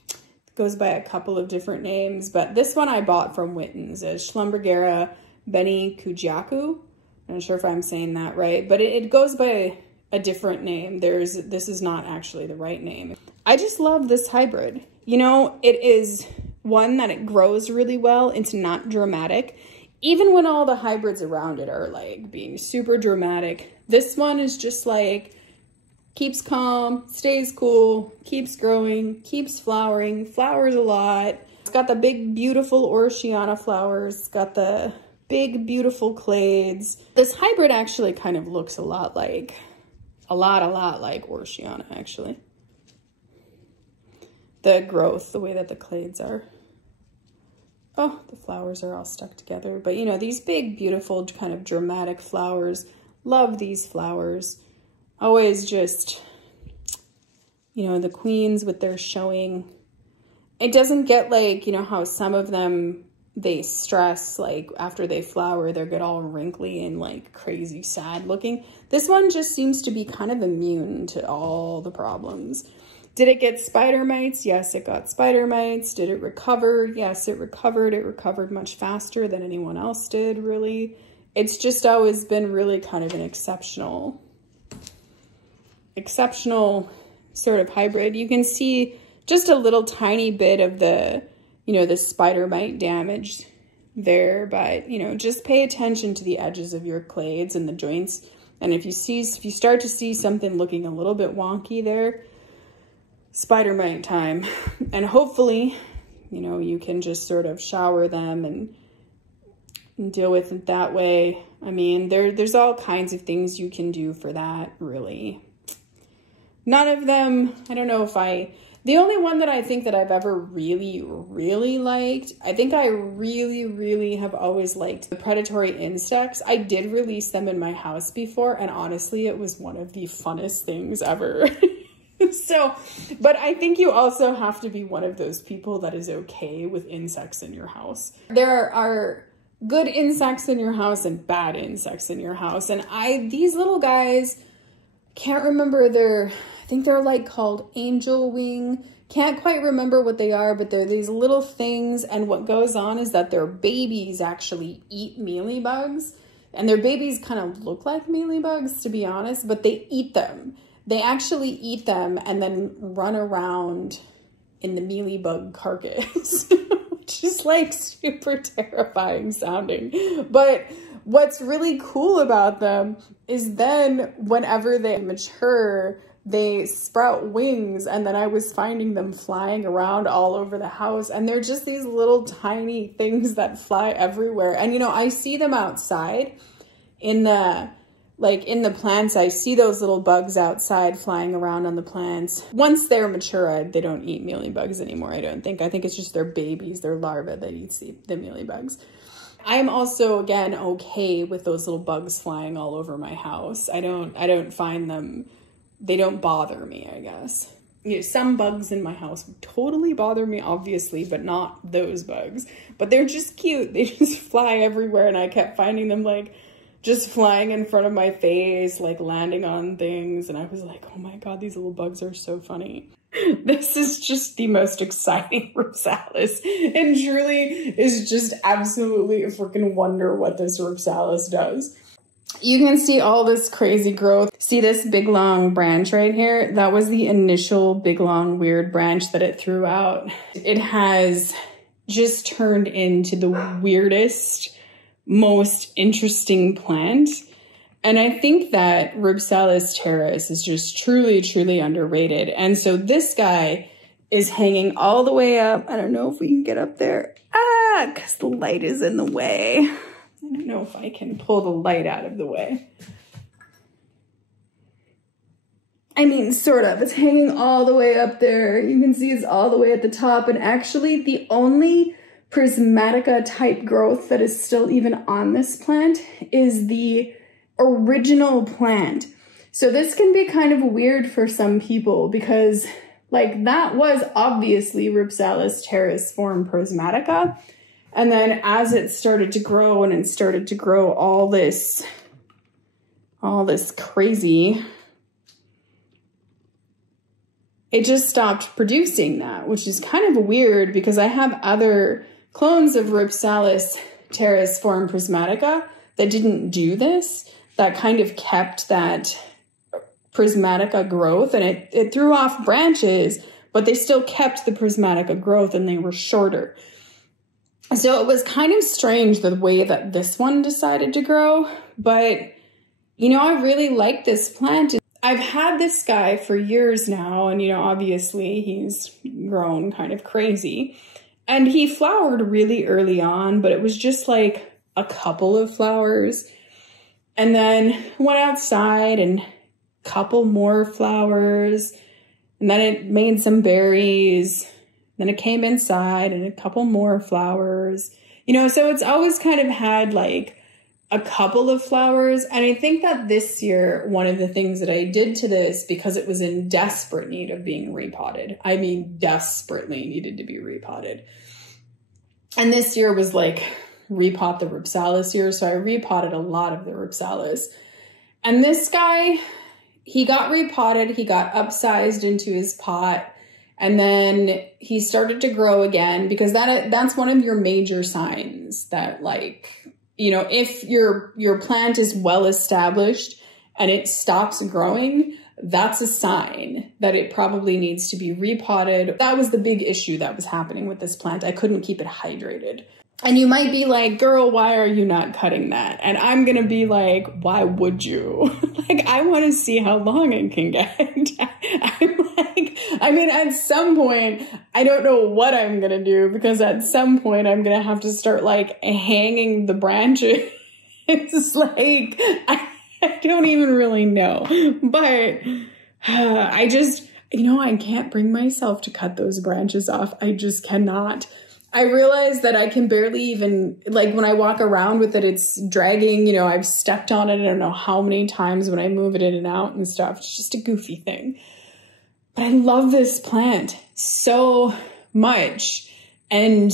It goes by a couple of different names, but this one I bought from Witten's as Schlumbergera Benikujaku. I'm not sure if I'm saying that right, but it goes by a different name. This is not actually the right name. I just love this hybrid. You know, it is one that it grows really well. It's not dramatic. Even when all the hybrids around it are like being super dramatic, this one is just like, keeps calm, stays cool, keeps growing, keeps flowering, flowers a lot. It's got the big, beautiful Orchiana flowers. It's got the big, beautiful clades. This hybrid actually kind of looks a lot like Orchiana, actually. The growth, the way that the clades are. Oh, the flowers are all stuck together. But, you know, these big, beautiful, kind of dramatic flowers. Love these flowers. Always just, you know, the queens with their showing. It doesn't get like, you know, how some of them, they stress, like after they flower, they get all wrinkly and like crazy sad looking. This one just seems to be kind of immune to all the problems. Did it get spider mites? Yes, it got spider mites. Did it recover? Yes, it recovered. It recovered much faster than anyone else did, really. It's just always been really kind of an exceptional sort of hybrid. You can see just a little tiny bit of the, you know, the spider mite damage there, but, you know, just pay attention to the edges of your clades and the joints. And if you start to see something looking a little bit wonky there, spider mite time. And hopefully, you know, you can just sort of shower them and deal with it that way. I mean, there's all kinds of things you can do for that, really. None of them, I don't know if the only one that I think that I've ever really, really liked, I think I really, really have always liked the predatory insects. I did release them in my house before, and honestly, it was one of the funnest things ever. So, but I think you also have to be one of those people that is okay with insects in your house. There are good insects in your house and bad insects in your house. And these little guys, can't remember I think they're like called angel wing. Can't quite remember what they are, but they're these little things. And what goes on is that their babies actually eat mealybugs. And their babies kind of look like mealybugs, to be honest, but they eat them. They actually eat them and then run around in the mealybug carcass, which is like super terrifying sounding. But what's really cool about them is then whenever they mature, they sprout wings, and then I was finding them flying around all over the house, and they're just these little tiny things that fly everywhere. And, you know, I see them outside in the plants. I see those little bugs outside flying around on the plants. Once they're mature, they don't eat mealybugs anymore, I don't think. I think it's just their babies, their larvae that eat the mealybugs. I'm also, again, okay with those little bugs flying all over my house. I don't find them, they don't bother me, I guess. You know, some bugs in my house totally bother me, obviously, but not those bugs. But they're just cute. They just fly everywhere, and I kept finding them, like, just flying in front of my face, like landing on things. And I was like, oh my God, these little bugs are so funny. This is just the most exciting Ripsalis, and truly is just absolutely a freaking wonder what this Ripsalis does. You can see all this crazy growth. See this big long branch right here? That was the initial big long weird branch that it threw out. It has just turned into the weirdest, most interesting plant. And I think that Ripsalis Teres is just truly, truly underrated. And so this guy is hanging all the way up. I don't know if we can get up there. Because the light is in the way. I don't know if I can pull the light out of the way. I mean, sort of. It's hanging all the way up there. You can see it's all the way at the top. And actually, the only Prismatica type growth that is still even on this plant is the original plant. So this can be kind of weird for some people because, like, that was obviously Ripsalis Teres form Prismatica. And then as it started to grow and it started to grow all this crazy, it just stopped producing that, which is kind of weird because I have other clones of Ripsalis Teres form Prismatica that didn't do this, that kind of kept that Prismatica growth, and it threw off branches, but they still kept the Prismatica growth and they were shorter. So it was kind of strange the way that this one decided to grow, but you know, I really like this plant. I've had this guy for years now, and you know, obviously he's grown kind of crazy. And he flowered really early on, but it was just like a couple of flowers. And then went outside and a couple more flowers. And then it made some berries. Then it came inside and a couple more flowers. You know, so it's always kind of had like a couple of flowers. And I think that this year, one of the things that I did to this, because it was in desperate need of being repotted. I mean, desperately needed to be repotted. And this year was like repot the Ripsalis year. So I repotted a lot of the Ripsalis. And this guy, he got repotted. He got upsized into his pot. And then he started to grow again, because that's one of your major signs that, like, you know, if your plant is well established and it stops growing, that's a sign that it probably needs to be repotted. That was the big issue that was happening with this plant. I couldn't keep it hydrated. And you might be like, girl, why are you not cutting that? And I'm going to be like, why would you? Like, I want to see how long it can get. I'm like, I mean, at some point, I don't know what I'm going to do, because at some point I'm going to have to start like hanging the branches. It's like, I don't even really know. But I just, you know, I can't bring myself to cut those branches off. I just cannot. I realize that I can barely even, like, when I walk around with it, it's dragging, you know, I've stepped on it, I don't know how many times when I move it in and out and stuff. It's just a goofy thing. But I love this plant so much. And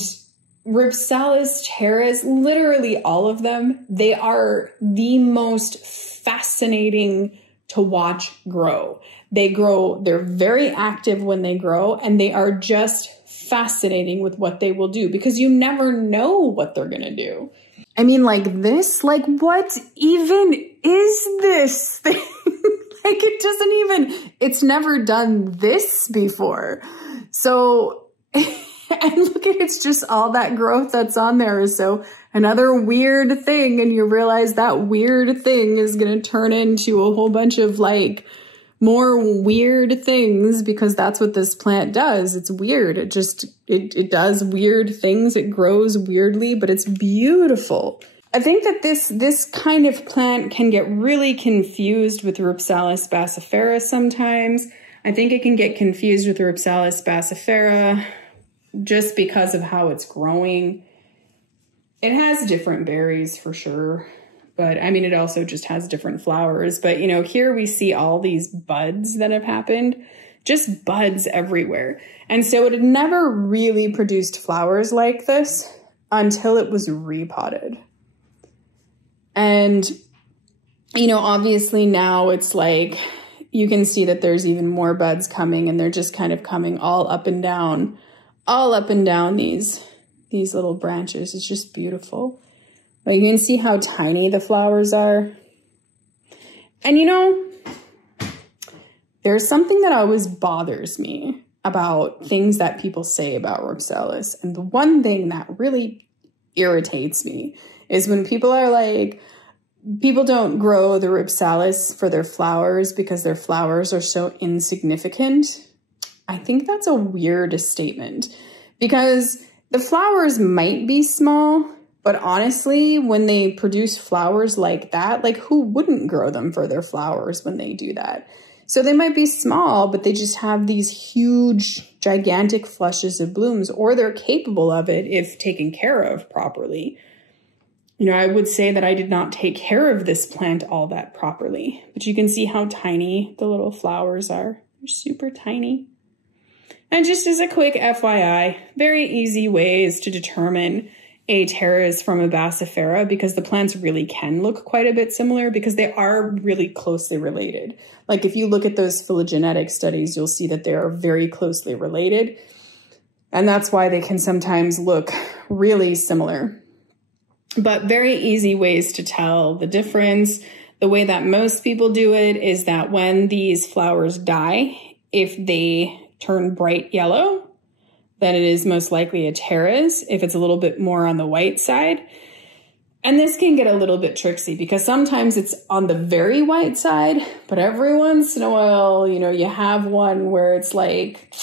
Ripsalis Teres, literally all of them, they are the most fascinating to watch grow. They grow, they're very active when they grow, and they are just fascinating with what they will do, because you never know what they're gonna do. I mean, like this, like what even is this thing? Like it doesn't even, it's never done this before. So, and look at, it's just all that growth that's on there. So another weird thing, and you realize that weird thing is gonna turn into a whole bunch of like more weird things, because that's what this plant does. It's weird. It just, it does weird things. It grows weirdly, but it's beautiful. I think that this kind of plant can get really confused with Ripsalis bassifera sometimes. I think it can get confused with Ripsalis bassifera just because of how it's growing. It has different berries for sure. But I mean, it also just has different flowers. But, you know, here we see all these buds that have happened, just buds everywhere. And so it had never really produced flowers like this until it was repotted. And, you know, obviously now it's like, you can see that there's even more buds coming, and they're just kind of coming all up and down these little branches. It's just beautiful. But you can see how tiny the flowers are. And you know, there's something that always bothers me about things that people say about Rhipsalis. And the one thing that really irritates me is when people are like, people don't grow the Rhipsalis for their flowers because their flowers are so insignificant. I think that's a weird statement because the flowers might be small, but honestly, when they produce flowers like that, like who wouldn't grow them for their flowers when they do that? So they might be small, but they just have these huge, gigantic flushes of blooms, or they're capable of it if taken care of properly. You know, I would say that I did not take care of this plant all that properly, but you can see how tiny the little flowers are. They're super tiny. And just as a quick FYI, very easy ways to determine a Teres from a Pfeiffera, because the plants really can look quite a bit similar because they are really closely related. Like if you look at those phylogenetic studies, you'll see that they are very closely related. And that's why they can sometimes look really similar. But very easy ways to tell the difference. The way that most people do it is that when these flowers die, if they turn bright yellow, then it is most likely a Teres if it's a little bit more on the white side. And this can get a little bit tricksy because sometimes it's on the very white side, but every once in a while, you know, you have one where it's like,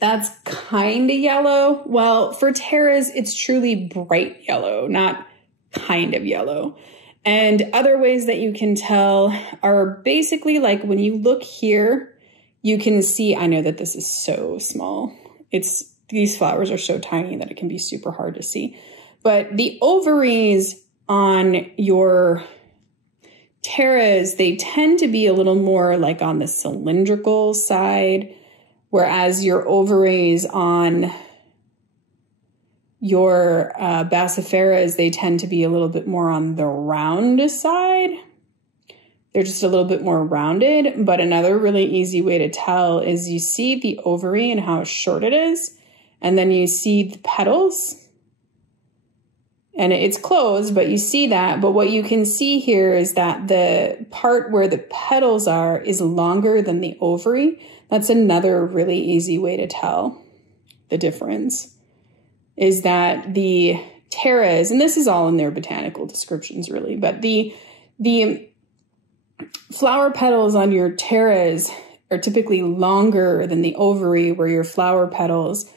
that's kind of yellow. Well, for Teres, it's truly bright yellow, not kind of yellow. And other ways that you can tell are basically like when you look here, you can see, I know that this is so small. These flowers are so tiny that it can be super hard to see. But the ovaries on your Teres, they tend to be a little more like on the cylindrical side, whereas your ovaries on your Pfeifferas, they tend to be a little bit more on the round side. They're just a little bit more rounded. But another really easy way to tell is you see the ovary and how short it is. And then you see the petals. And it's closed, but you see that. But what you can see here is that the part where the petals are is longer than the ovary. That's another really easy way to tell the difference. Is that the Teres, and this is all in their botanical descriptions really, but the flower petals on your Teres are typically longer than the ovary, where your flower petals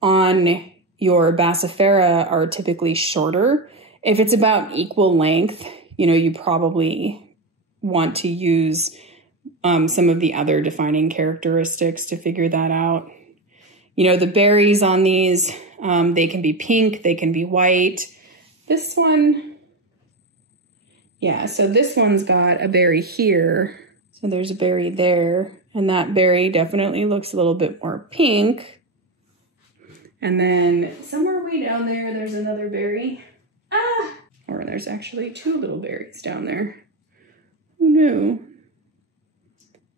on your Pfeiffera are typically shorter. If it's about equal length, you know, you probably want to use some of the other defining characteristics to figure that out. You know, the berries on these, they can be pink, they can be white. This one, yeah, so this one's got a berry here. So there's a berry there, and that berry definitely looks a little bit more pink. And then somewhere way down there, there's another berry. Or there's actually two little berries down there. Who knew?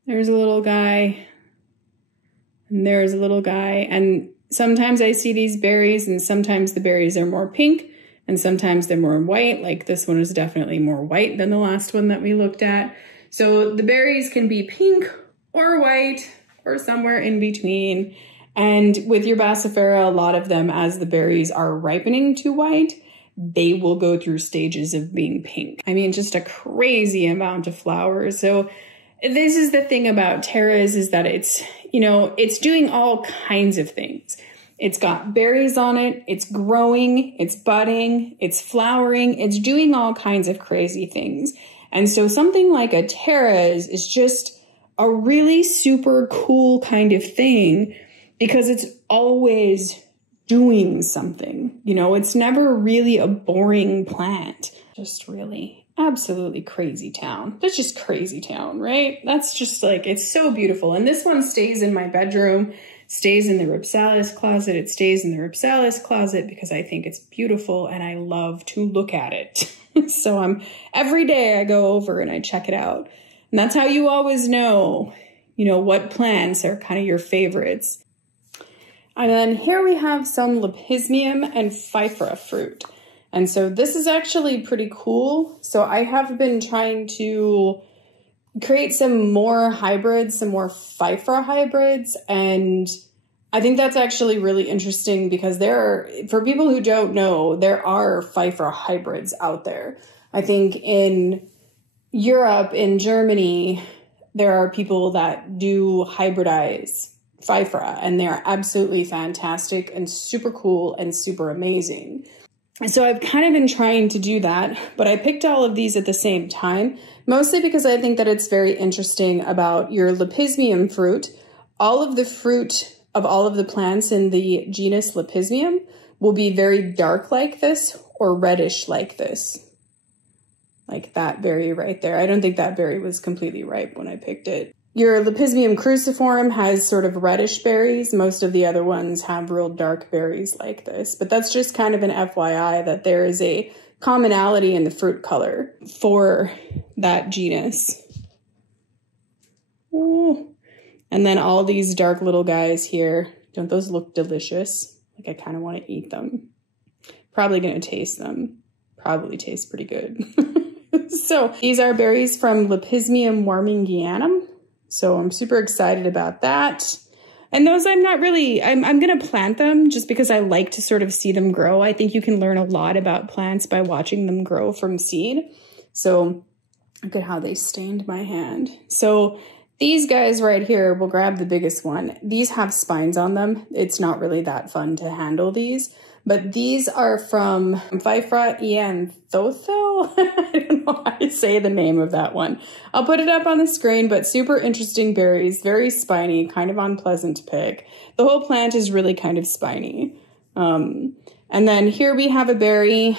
There's a little guy. And there's a little guy. And sometimes I see these berries, and sometimes the berries are more pink, and sometimes they're more white. Like this one is definitely more white than the last one that we looked at. So the berries can be pink or white or somewhere in between. And with your Pfeiffera, a lot of them, as the berries are ripening to white, they will go through stages of being pink. I mean, just a crazy amount of flowers. So this is the thing about Teres, is that it's, you know, it's doing all kinds of things. It's got berries on it, it's growing, it's budding, it's flowering, it's doing all kinds of crazy things. And so something like a Teres is just a really super cool kind of thing, because it's always doing something. You know, it's never really a boring plant. Just really absolutely crazy town. That's just crazy town, right? That's just like, it's so beautiful. And this one stays in my bedroom, stays in the Rhipsalis closet. It stays in the Rhipsalis closet because I think it's beautiful and I love to look at it. So every day I go over and I check it out. And that's how you always know, you know, what plants are kind of your favorites. And then here we have some Lepismium and Pfeiffera fruit. And so this is actually pretty cool. So I have been trying to create some more hybrids, some more Pfeiffera hybrids. And I think that's actually really interesting because for people who don't know, there are Pfeiffera hybrids out there. I think in Europe, in Germany, there are people that do hybridize Pfeiffera, and they're absolutely fantastic and super cool and super amazing. So I've kind of been trying to do that, but I picked all of these at the same time, mostly because I think that it's very interesting about your Lepismium fruit. All of the fruit of all of the plants in the genus Lepismium will be very dark like this or reddish like this. Like that berry right there. I don't think that berry was completely ripe when I picked it. Your Lepismium cruciform has sort of reddish berries. Most of the other ones have real dark berries like this. But that's just kind of an FYI that there is a commonality in the fruit color for that genus. Ooh. And then all these dark little guys here. Don't those look delicious? Like I kind of want to eat them. Probably going to taste them. Probably taste pretty good. So these are berries from Lepismium warmingianum. So I'm super excited about that. And those I'm going to plant them just because I like to sort of see them grow. I think you can learn a lot about plants by watching them grow from seed. So look at how they stained my hand. So these guys right here, we'll grab the biggest one. These have spines on them. It's not really that fun to handle these. But these are from Pfeiffera ianthotho. I don't know how to say the name of that one. I'll put it up on the screen, but super interesting berries, very spiny, kind of unpleasant to pick. The whole plant is really kind of spiny. And then here we have a berry.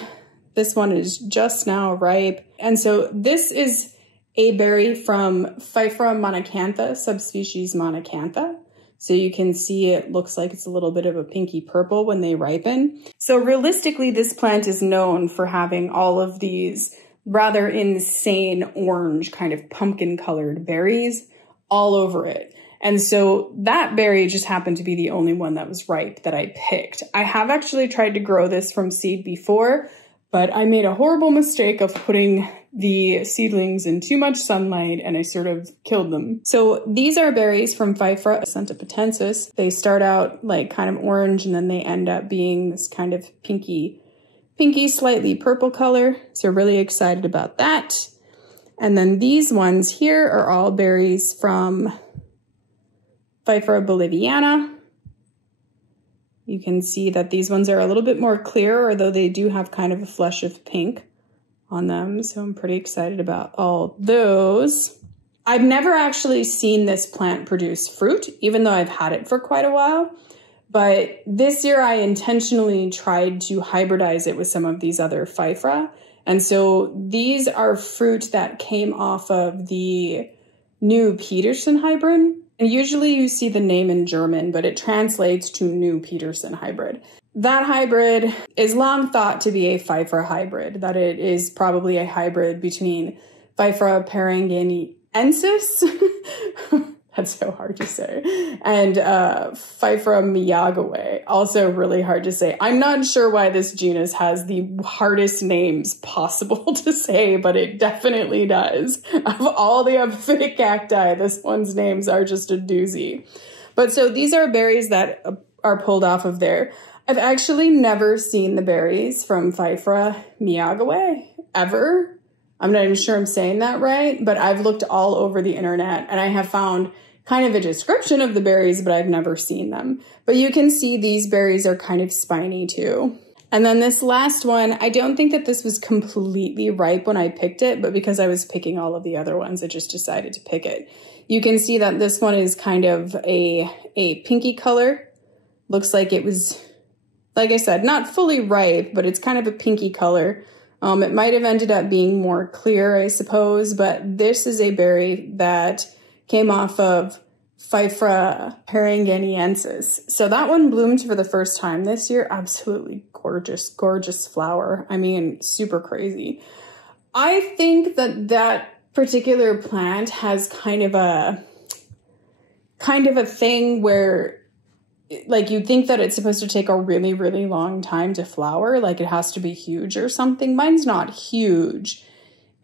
This one is just now ripe. And so this is a berry from Pfeiffera monacantha, subspecies monacantha. So you can see it looks like it's a little bit of a pinky purple when they ripen. So realistically, this plant is known for having all of these rather insane orange kind of pumpkin colored berries all over it. And so that berry just happened to be the only one that was ripe that I picked. I have actually tried to grow this from seed before, but I made a horrible mistake of putting the seedlings in too much sunlight and I sort of killed them. So these are berries from Pfeiffera centipitensis. They start out like kind of orange and then they end up being this kind of pinky, slightly purple color. So really excited about that. And then these ones here are all berries from Pfeiffera boliviana. You can see that these ones are a little bit more clear, although they do have kind of a flush of pink on them. So I'm pretty excited about all those. I've never actually seen this plant produce fruit, even though I've had it for quite a while. But this year I intentionally tried to hybridize it with some of these other Pfeiffera. And so these are fruit that came off of the New Peterson hybrid. And usually you see the name in German, but it translates to New Peterson hybrid. That hybrid is long thought to be a Pfeiffera hybrid, that it is probably a hybrid between Pfeiffera parangeniensis, that's so hard to say, and Pfeiffera miyagawa, also really hard to say. I'm not sure why this genus has the hardest names possible to say, but it definitely does. Of all the epiphytic cacti, this one's names are just a doozy. But so these are berries that are pulled off of there. I've actually never seen the berries from Pfeiffera miyagawa, ever. I'm not even sure I'm saying that right, but I've looked all over the internet and I have found kind of a description of the berries, but I've never seen them. But you can see these berries are kind of spiny too. And then this last one, I don't think that this was completely ripe when I picked it, but because I was picking all of the other ones, I just decided to pick it. You can see that this one is kind of a pinky color. Looks like it was, like I said, not fully ripe, but it's kind of a pinky color. It might have ended up being more clear, I suppose, but this is a berry that came off of Pfeiffera parangeniensis. So that one bloomed for the first time this year. Absolutely gorgeous, gorgeous flower. I mean, super crazy. I think that that particular plant has kind of a thing where, like, you think that it's supposed to take a really, really long time to flower, like it has to be huge or something. Mine's not huge.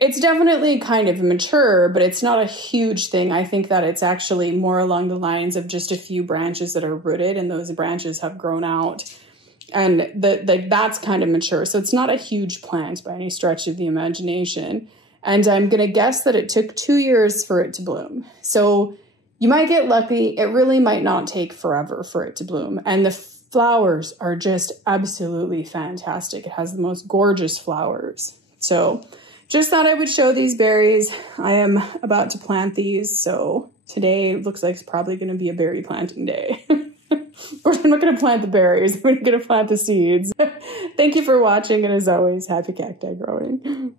It's definitely kind of mature, but it's not a huge thing. I think that it's actually more along the lines of just a few branches that are rooted, and those branches have grown out. And that's kind of mature. So it's not a huge plant by any stretch of the imagination. And I'm going to guess that it took 2 years for it to bloom. So you might get lucky. It really might not take forever for it to bloom. And the flowers are just absolutely fantastic. It has the most gorgeous flowers. So just thought I would show these berries. I am about to plant these. So today looks like it's probably going to be a berry planting day. But I'm not going to plant the berries. I'm going to plant the seeds. Thank you for watching. And as always, happy cacti growing.